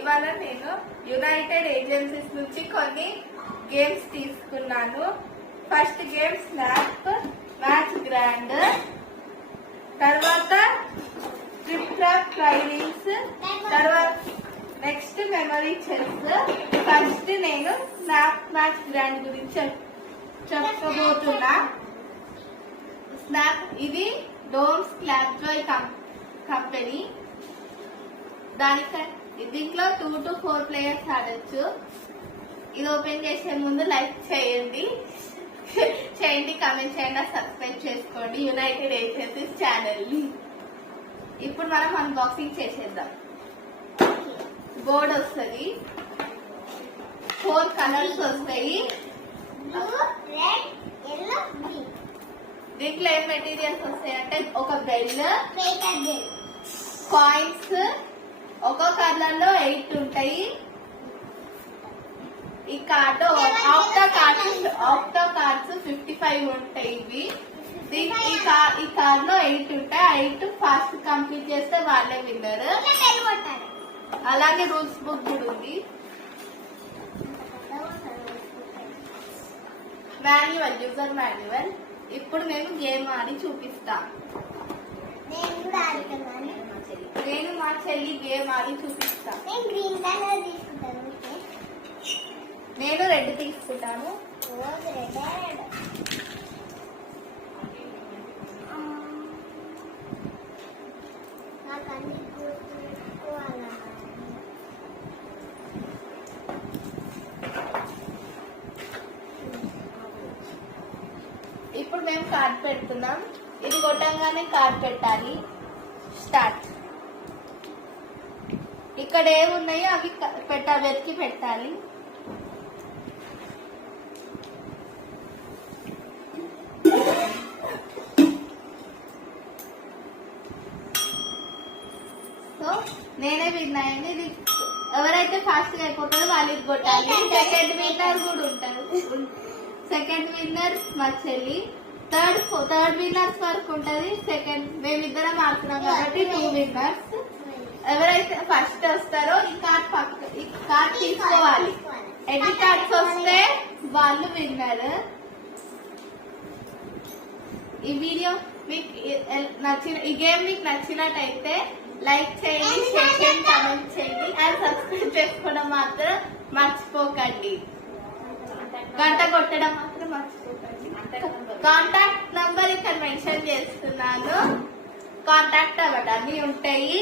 ఇవాళ నేను United agencies నుంచి కొన్ని గేమ్స్ తీసుకున్నాను. First game snap match grand, తర్వాత ట్రిప్ ట్రాప్ ట్రైనింగ్స్, తర్వాత నెక్స్ట్ మెమరీ చెస్. ఫస్ట్ నేను స్నాప్ మ్యాచ్ గ్రాండ్ గురించి చెప్పబోతున్నా. స్నాప్ ఇది డోమ్స్ క్లాప్ జాయ్ కంపెనీ. దీంట్లో 2 to 4 ప్లేయర్స్ ఆడొచ్చు. ఇది ఓపెన్ చేసే ముందు లైక్ చేయండి, కామెంట్ చేయండి, సబ్స్క్రైబ్ చేసుకోండి యునైటెడ్ ఏజెన్సీస్ ఛానల్ ని. ఇప్పుడు మనం అన్బాక్సింగ్ చేసేద్దాం. బోర్డ్ వస్తుంది, 4 కలర్స్ వస్తాయి. దీంట్లో ఏం మెటీరియల్స్ వస్తాయంటే ఒక బెల్, కాయిన్స్, ఒక కలర్ లో 8 ఉంటాయి. ఈ కార్డు ఆఫ్టర్ కార్డ్స్ 55 ఉంటాయి. ఇవి ఈ కార్డ్ లో 8 ఉంటాయి. 8 ఫాస్ట్ కంప్లీట్ చేస్తే వాళ్ళే విన్నర్. అలాగే రూల్స్ బుక్ కూడా ఉంది. User manual. ఇప్పుడు నేను గేమ్ ఆడి చూపిస్తా. నేను మా చెల్లి గేమ్ ఆడి చూపిస్తా. నేను రెడ్ తీసుకుంటాను. ఇప్పుడు మేము కార్డ్ పెడుతున్నాం. ఇది కొట్టంగానే కార్డ్ పెట్టాలి. స్టార్ట్. ఇక్కడ ఏమున్నాయో అవి వెతికి పెట్టాలి. సో నేనే విన్ అయ్యింది. ఇది ఎవరైతే ఫాస్ట్ గా అయిపోతారో వాళ్ళు ఇది కొట్టాలి. సెకండ్ విన్నర్ కూడా ఉంటారు. సెకండ్ విన్నర్ మా చెల్లి. థర్డ్ విన్నర్స్ వరకు ఉంటది. సెకండ్ మేమిద్దరం ఆడుతున్నాం కాబట్టి 2 విన్నర్స్. ఎవరైతే ఫస్ట్ వస్తారో ఈ కార్డ్ తీసుకోవాలి. ఎన్ని కార్డ్స్ వస్తే వాళ్ళు విన్నర్. ఈ వీడియో మీకు ఈ గేమ్ మీకు నచ్చినట్టయితే లైక్ చేయండి, షేర్ చేయండి, కామెంట్ చేయండి అండ్ సబ్స్క్రైబ్ చేసుకోవడం మాత్రం మర్చిపోకండి. గంట కొట్టడం మాత్రం మర్చిపోకండి. కాంటాక్ట్ నంబర్ ఇక్కడ మెన్షన్ చేస్తున్నాను. కాంటాక్ట్ అవ్వడానికి ఉంటాయి.